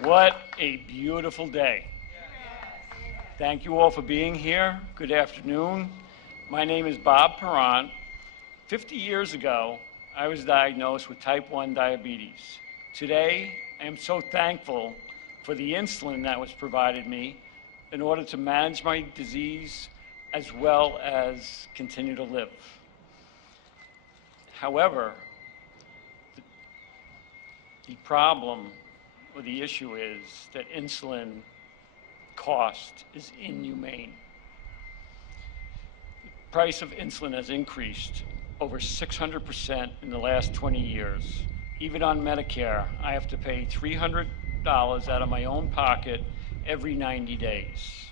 What a beautiful day. Thank you all for being here. Good afternoon. My name is Bob Perrant. 50 years ago, I was diagnosed with type 1 diabetes. Today, I am so thankful for the insulin that was provided me in order to manage my disease as well as continue to live. However, the problem or the issue is that insulin cost is inhumane. The price of insulin has increased over 600% in the last 20 years. Even on Medicare, I have to pay $300 out of my own pocket every 90 days.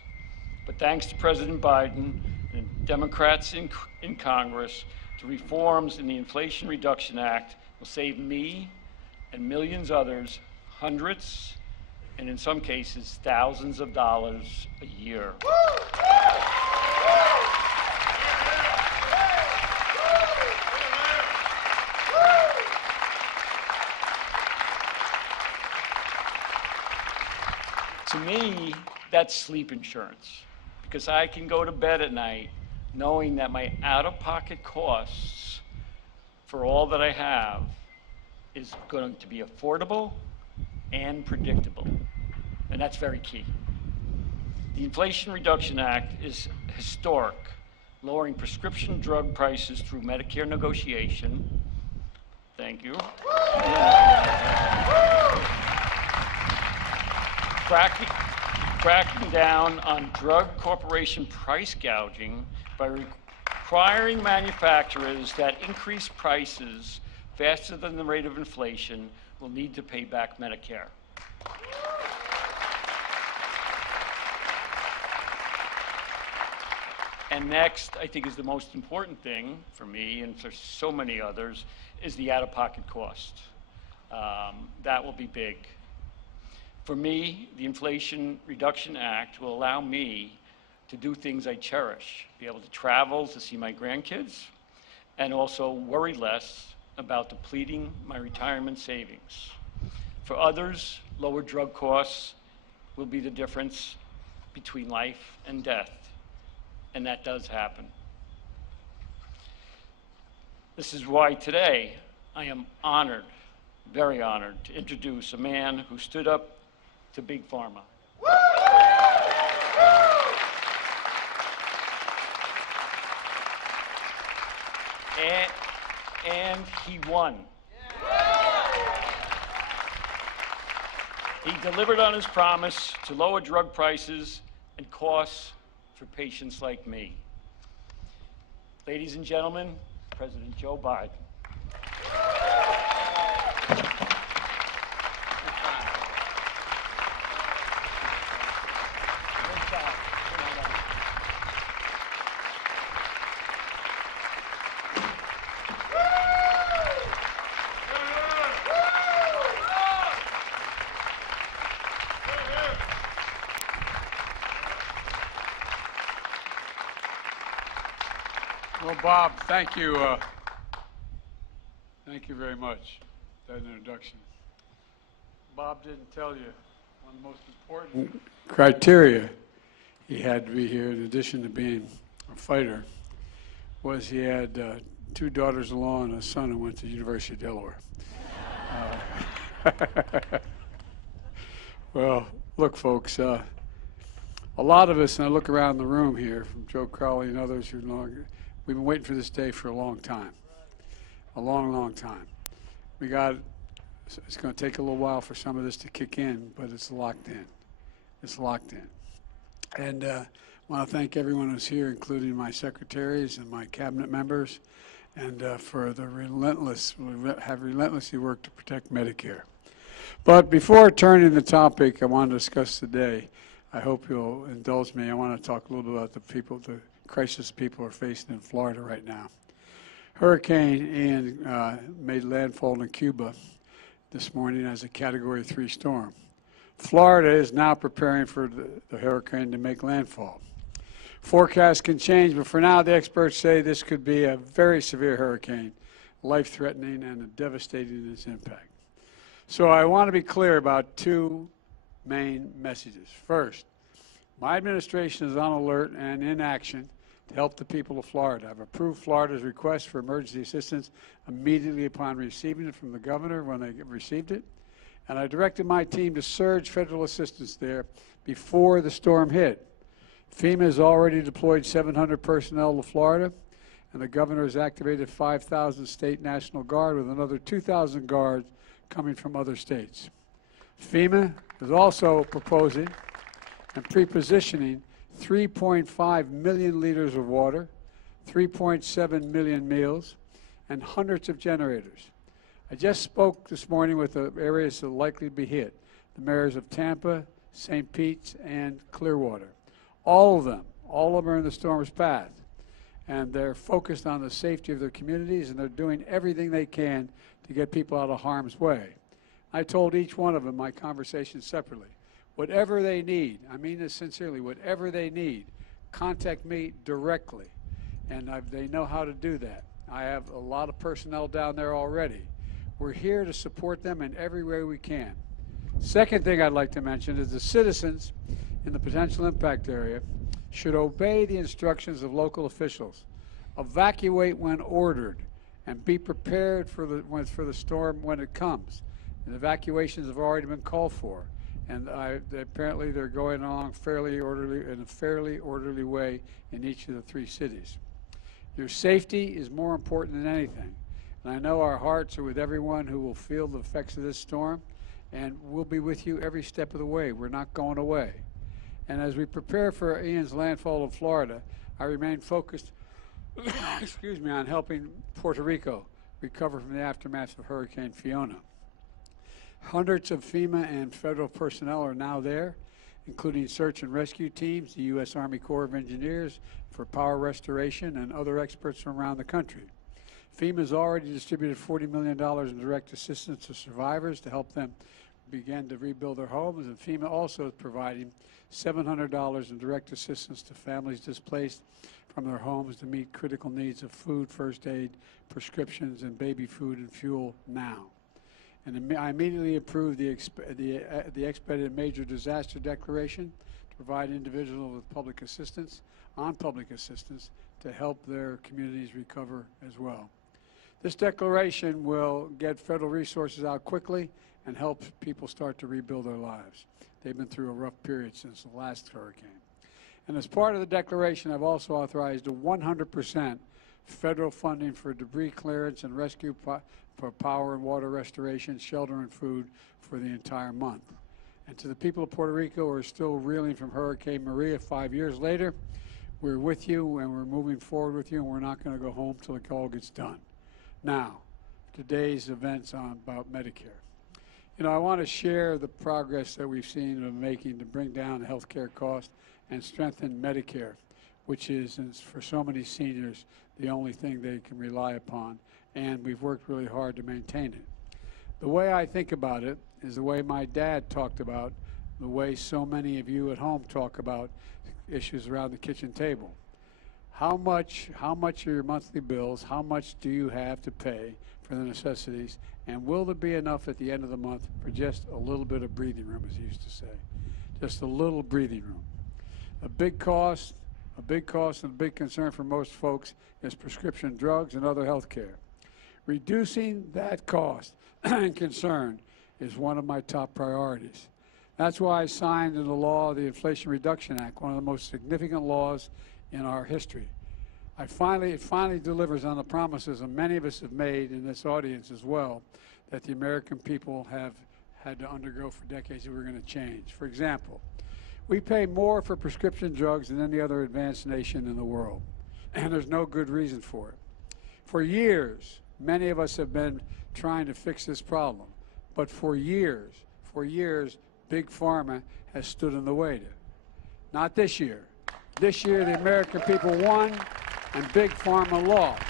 But thanks to President Biden and Democrats in Congress, the reforms in the Inflation Reduction Act will save me and millions others hundreds, and in some cases, thousands of dollars a year. To me, that's sleep insurance, because I can go to bed at night knowing that my out-of-pocket costs for all that I have is going to be affordable and predictable, and that's very key. The Inflation Reduction Act is historic, lowering prescription drug prices through Medicare negotiation. Thank you. Cracking down on drug corporation price gouging by requiring manufacturers that increase prices faster than the rate of inflation will need to pay back Medicare. And next, I think is the most important thing for me and for so many others, is the out-of-pocket cost. That will be big. For me, the Inflation Reduction Act will allow me to do things I cherish, be able to travel to see my grandkids, and also worry less about depleting my retirement savings. For others, lower drug costs will be the difference between life and death, and that does happen. This is why today I am honored, very honored, to introduce a man who stood up to Big Pharma. And he won. He delivered on his promise to lower drug prices and costs for patients like me. Ladies and gentlemen, President Joe Biden. Well, Bob, thank you. Thank you very much for that introduction. Bob didn't tell you one of the most important criteria he had to be here, in addition to being a fighter, was he had 2 daughters-in-law and a son who went to the University of Delaware. Well, look, folks, a lot of us, and I look around the room here, from Joe Crowley and others who we've been waiting for this day for a long time, a long, long time. It's going to take a little while for some of this to kick in, but it's locked in. It's locked in. And I want to thank everyone who's here, including my secretaries and my cabinet members, and for the have relentlessly worked to protect Medicare. But before turning the topic I want to discuss today, I hope you'll indulge me. I want to talk a little bit about the crisis people are facing in Florida right now. Hurricane Ian made landfall in Cuba this morning as a Category 3 storm. Florida is now preparing for the hurricane to make landfall. Forecasts can change, but for now the experts say this could be a very severe hurricane, life-threatening and devastating in its impact. So I want to be clear about 2 main messages. First, my administration is on alert and in action to help the people of Florida. I've approved Florida's request for emergency assistance immediately upon receiving it from the governor when they received it. And I directed my team to surge federal assistance there before the storm hit. FEMA has already deployed 700 personnel to Florida, and the governor has activated 5,000 state National Guard with another 2,000 guards coming from other states. FEMA is also proposing and pre-positioning 3.5 million liters of water, 3.7 million meals, and hundreds of generators. I just spoke this morning with the areas that are likely to be hit, the mayors of Tampa, St. Pete's, and Clearwater. All of them are in the storm's path, and they're focused on the safety of their communities, and they're doing everything they can to get people out of harm's way. I told each one of them my conversation separately. Whatever they need, I mean this sincerely, whatever they need, contact me directly, and they know how to do that. I have a lot of personnel down there already. We're here to support them in every way we can. Second thing I'd like to mention is the citizens in the potential impact area should obey the instructions of local officials, evacuate when ordered, and be prepared for the storm when it comes. And evacuations have already been called for, and apparently they're going along in a fairly orderly way in each of the 3 cities. Your safety is more important than anything, and I know our hearts are with everyone who will feel the effects of this storm, and we'll be with you every step of the way. We're not going away. And as we prepare for Ian's landfall in Florida, I remain focused on helping Puerto Rico recover from the aftermath of Hurricane Fiona. Hundreds of FEMA and federal personnel are now there, including search and rescue teams, the U.S. Army Corps of Engineers for power restoration, and other experts from around the country. FEMA has already distributed $40 million in direct assistance to survivors to help them begin to rebuild their homes, and FEMA also is providing $700 in direct assistance to families displaced from their homes to meet critical needs of food, first aid, prescriptions, and baby food and fuel now. And I immediately approved the expedited major disaster declaration to provide individuals with public assistance to help their communities recover as well. This declaration will get federal resources out quickly and help people start to rebuild their lives. They've been through a rough period since the last hurricane. And as part of the declaration, I've also authorized a 100% federal funding for debris clearance and rescue for power and water restoration, shelter and food for the entire month. And to the people of Puerto Rico who are still reeling from Hurricane Maria 5 years later, we're with you and we're moving forward with you, and we're not going to go home till it all gets done. Now, today's events about Medicare. You know, I want to share the progress that we've seen in making to bring down health care costs and strengthen Medicare, which is, for so many seniors, the only thing they can rely upon, and we've worked really hard to maintain it. The way I think about it is the way my dad talked about, the way so many of you at home talk about issues around the kitchen table. How much are your monthly bills? How much do you have to pay for the necessities? And will there be enough at the end of the month for just a little bit of breathing room, as he used to say? Just a little breathing room. A big cost and a big concern for most folks is prescription drugs and other health care. Reducing that cost and concern is one of my top priorities. That's why I signed into law the Inflation Reduction Act, one of the most significant laws in our history. It finally delivers on the promises that many of us have made in this audience as well, that the American people have had to undergo for decades that we're going to change. For example, we pay more for prescription drugs than any other advanced nation in the world, and there's no good reason for it. For years, many of us have been trying to fix this problem, but for years, Big Pharma has stood in the way to. Not this year. This year, the American people won, and Big Pharma lost.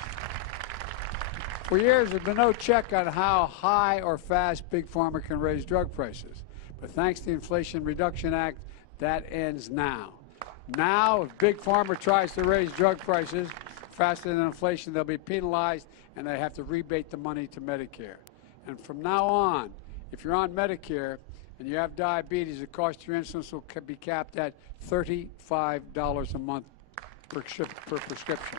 For years, there's been no check on how high or fast Big Pharma can raise drug prices. But thanks to the Inflation Reduction Act, that ends now. Now, if Big Pharma tries to raise drug prices faster than inflation, they'll be penalized, and they have to rebate the money to Medicare. And from now on, if you're on Medicare and you have diabetes, the cost of your insulin will be capped at $35 a month per prescription.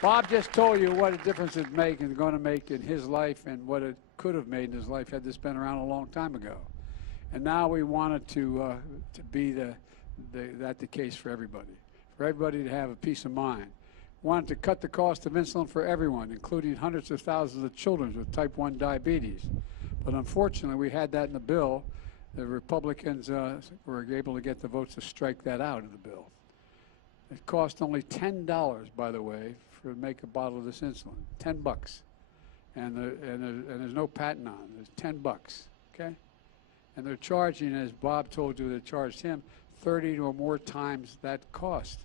Bob just told you what a difference it's going to make in his life and what it could have made in his life had this been around a long time ago. And now we wanted to be the case for everybody to have a peace of mind. Wanted to cut the cost of insulin for everyone, including hundreds of thousands of children with type 1 diabetes. But unfortunately, we had that in the bill. The Republicans were able to get the votes to strike that out of the bill. It cost only $10, by the way, to make a bottle of this insulin. $10. And there's no patent on it. It's $10, okay? And they're charging, as Bob told you, they charged him 30 or more times that cost.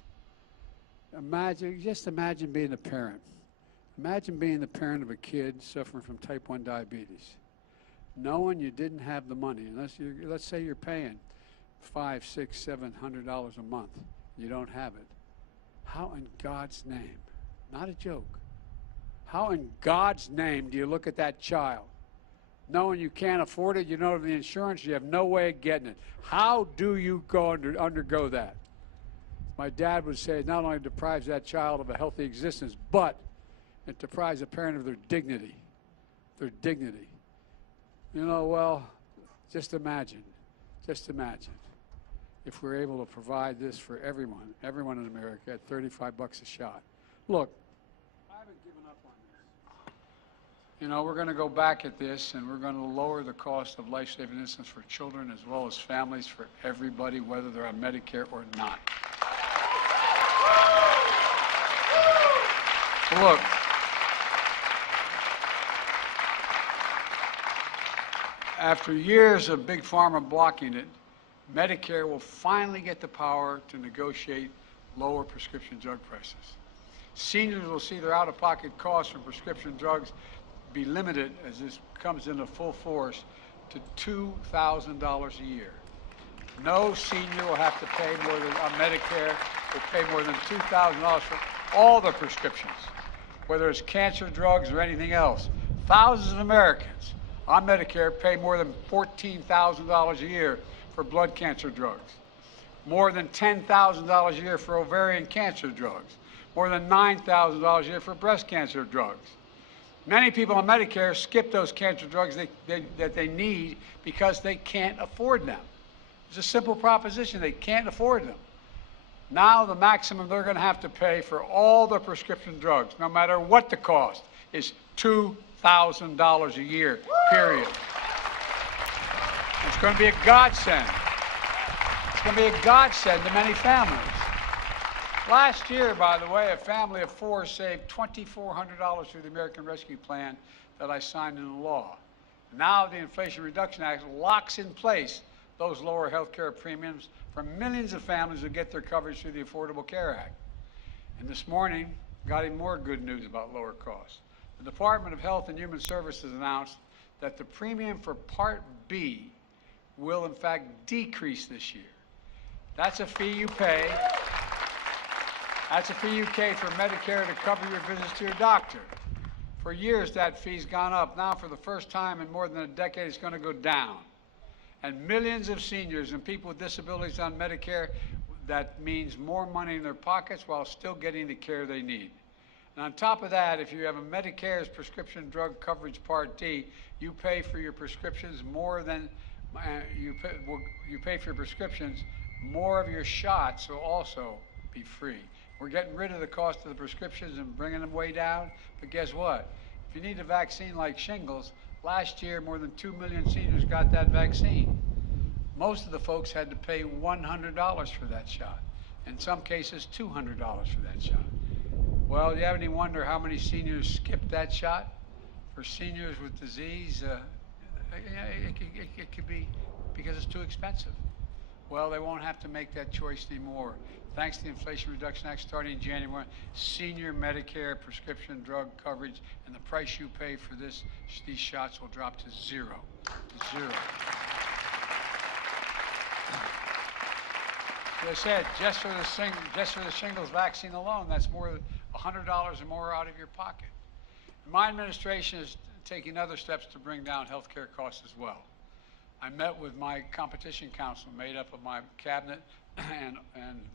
Just imagine being a parent. Imagine being the parent of a kid suffering from type 1 diabetes, knowing you didn't have the money. Let's say you're paying $500, $600, $700 a month. You don't have it. How in God's name, not a joke, how in God's name do you look at that child, knowing you can't afford it, you don't have the insurance, you have no way of getting it? How do you undergo that? My dad would say it not only deprives that child of a healthy existence, but it deprives a parent of their dignity. Their dignity. You know, well, just imagine if we're able to provide this for everyone in America at $35 a shot. Look, I haven't given up on this. You know, we're going to go back at this, and we're going to lower the cost of life-saving insulin for children as well as families, for everybody, whether they're on Medicare or not. Look, after years of Big Pharma blocking it, Medicare will finally get the power to negotiate lower prescription drug prices. Seniors will see their out-of-pocket costs for prescription drugs be limited, as this comes into full force, to $2,000 a year. No senior will have to pay more than, on Medicare, will pay more than $2,000 for all their prescriptions, whether it's cancer drugs or anything else. Thousands of Americans on Medicare pay more than $14,000 a year for blood cancer drugs, more than $10,000 a year for ovarian cancer drugs, more than $9,000 a year for breast cancer drugs. Many people on Medicare skip those cancer drugs that they need because they can't afford them. It's a simple proposition. They can't afford them. Now the maximum they're going to have to pay for all their prescription drugs, no matter what the cost, is $2,000 a year, period. It's going to be a godsend. It's going to be a godsend to many families. Last year, by the way, a family of 4 saved $2,400 through the American Rescue Plan that I signed into law. Now the Inflation Reduction Act locks in place those lower health care premiums for millions of families who get their coverage through the Affordable Care Act. And this morning, got even more good news about lower costs. The Department of Health and Human Services announced that the premium for Part B will in fact decrease this year. That's a fee you pay. That's a fee you pay for Medicare to cover your visits to your doctor. For years, that fee's gone up. Now, for the first time in more than a decade, it's going to go down. And millions of seniors and people with disabilities on Medicare, that means more money in their pockets while still getting the care they need. And on top of that, if you have a Medicare's prescription drug coverage Part D, you pay for your prescriptions more than you pay for your prescriptions. More of your shots will also be free. We're getting rid of the cost of the prescriptions and bringing them way down. But guess what? If you need a vaccine like shingles, last year more than 2 million seniors got that vaccine. Most of the folks had to pay $100 for that shot. In some cases, $200 for that shot. Well, do you have any wonder how many seniors skipped that shot? For seniors with disease, it could be because it's too expensive. Well, they won't have to make that choice anymore. Thanks to the Inflation Reduction Act starting in January, senior Medicare prescription drug coverage and the price you pay for these shots will drop to zero. Zero. As I said, just for the shingles vaccine alone, that's more than $100 or more out of your pocket. My administration has taking other steps to bring down health care costs as well. I met with my competition council made up of my cabinet and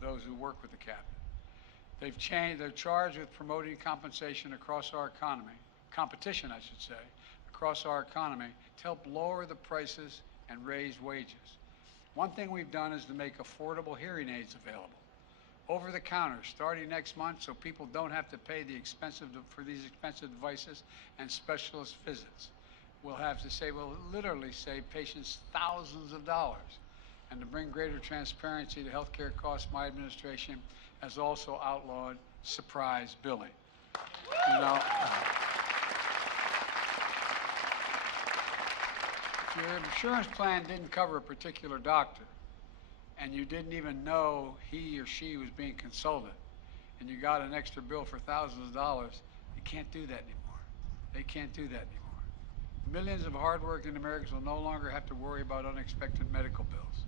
those who work with the cabinet. They're charged with promoting compensation across our economy, competition I should say, across our economy to help lower the prices and raise wages. One thing we've done is to make affordable hearing aids available over the counter starting next month, so people don't have to pay for these expensive devices and specialist visits. We'll literally save patients thousands of dollars. And to bring greater transparency to healthcare costs, my administration has also outlawed surprise billing. You know, if your insurance plan didn't cover a particular doctor, and you didn't even know he or she was being consulted, and you got an extra bill for thousands of dollars, you can't do that anymore. They can't do that anymore. Millions of hardworking Americans will no longer have to worry about unexpected medical bills.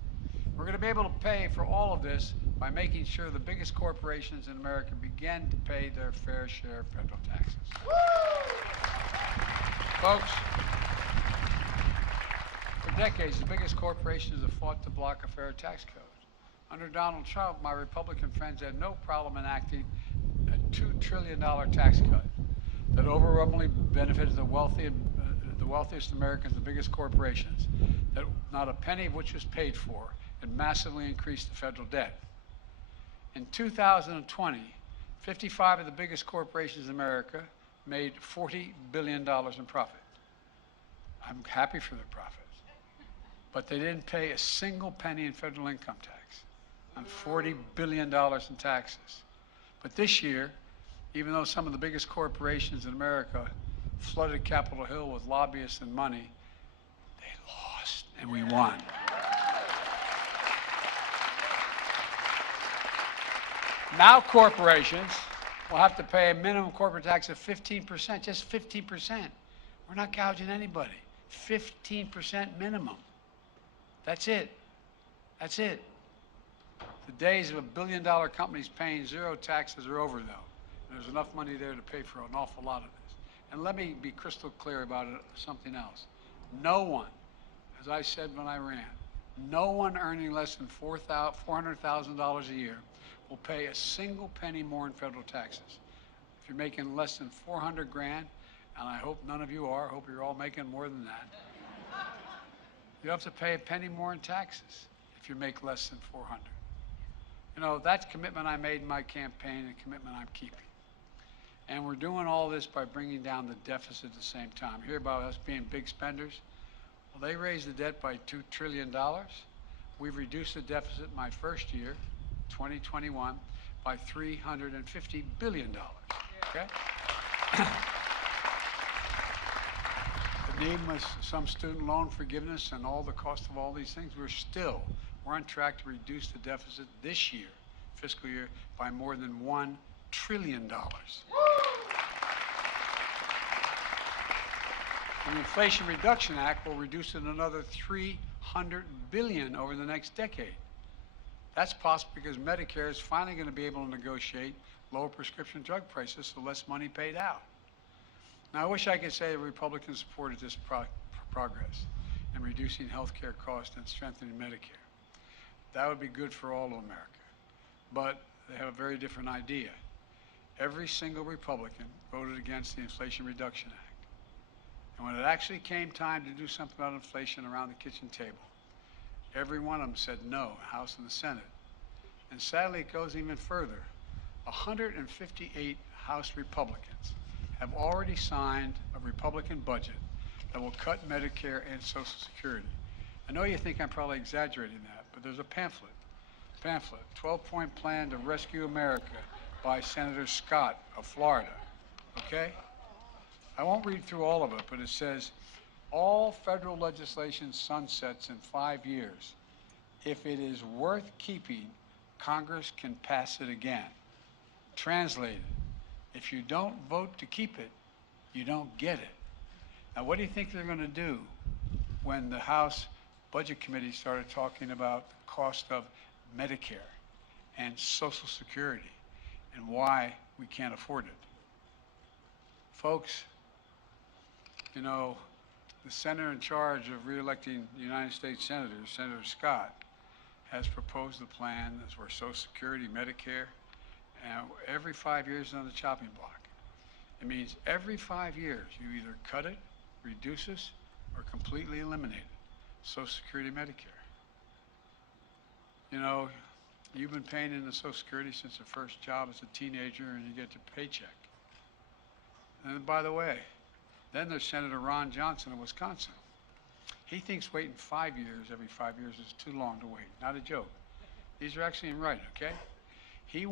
We're going to be able to pay for all of this by making sure the biggest corporations in America begin to pay their fair share of federal taxes. Folks, for decades, the biggest corporations have fought to block a fair tax code. Under Donald Trump, my Republican friends had no problem enacting a $2 trillion tax cut that overwhelmingly benefited the wealthiest Americans, the biggest corporations, that not a penny of which was paid for, and massively increased the federal debt. In 2020, 55 of the biggest corporations in America made $40 billion in profit. I'm happy for their profits. But they didn't pay a single penny in federal income tax on $40 billion in taxes. But this year, even though some of the biggest corporations in America flooded Capitol Hill with lobbyists and money, they lost and we won. Now corporations will have to pay a minimum corporate tax of 15%, just 15%. We're not gouging anybody. 15% minimum. That's it. That's it. The days of $1 billion companies paying zero taxes are over, though. There's enough money there to pay for an awful lot of this. And let me be crystal clear about something else. No one, as I said when I ran, no one earning less than $400,000 a year will pay a single penny more in federal taxes. If you're making less than 400 grand, and I hope none of you are, I hope you're all making more than that, you have to pay a penny more in taxes if you make less than 400. You know, that's commitment I made in my campaign and commitment I'm keeping. And we're doing all this by bringing down the deficit at the same time. Hear about us being big spenders? Well, they raised the debt by $2 trillion. We've reduced the deficit in my first year, 2021, by $350 billion, okay? The need was some student loan forgiveness and all the cost of all these things. We're on track to reduce the deficit this year, fiscal year, by more than $1 trillion. The Inflation Reduction Act will reduce it another $300 billion over the next decade. That's possible because Medicare is finally going to be able to negotiate lower prescription drug prices, so less money paid out. Now, I wish I could say the Republicans supported this progress in reducing health care costs and strengthening Medicare. That would be good for all of America. But they have a very different idea. Every single Republican voted against the Inflation Reduction Act. And when it actually came time to do something about inflation around the kitchen table, every one of them said no, House and the Senate. And sadly, it goes even further. 158 House Republicans have already signed a Republican budget that will cut Medicare and Social Security. I know you think I'm probably exaggerating that, but there's a pamphlet, 12-point plan to rescue America by Senator Scott of Florida, okay? I won't read through all of it, but it says, all federal legislation sunsets in 5 years. If it is worth keeping, Congress can pass it again. Translated, if you don't vote to keep it, you don't get it. Now, what do you think they're going to do when the House Budget Committee started talking about the cost of Medicare and Social Security and why we can't afford it? Folks, You know, the senator in charge of reelecting United States Senators, Senator Scott, has proposed a plan that's where Social Security, Medicare, and every 5 years on the chopping block. It means every 5 years you either cut it, reduce it, or completely eliminate it. Social Security, Medicare. You know, you've been paying into Social Security since the first job as a teenager and you get your paycheck. And by the way, then there's Senator Ron Johnson of Wisconsin. He thinks waiting 5 years, every 5 years, is too long to wait. Not a joke. These are actually in writing, okay? He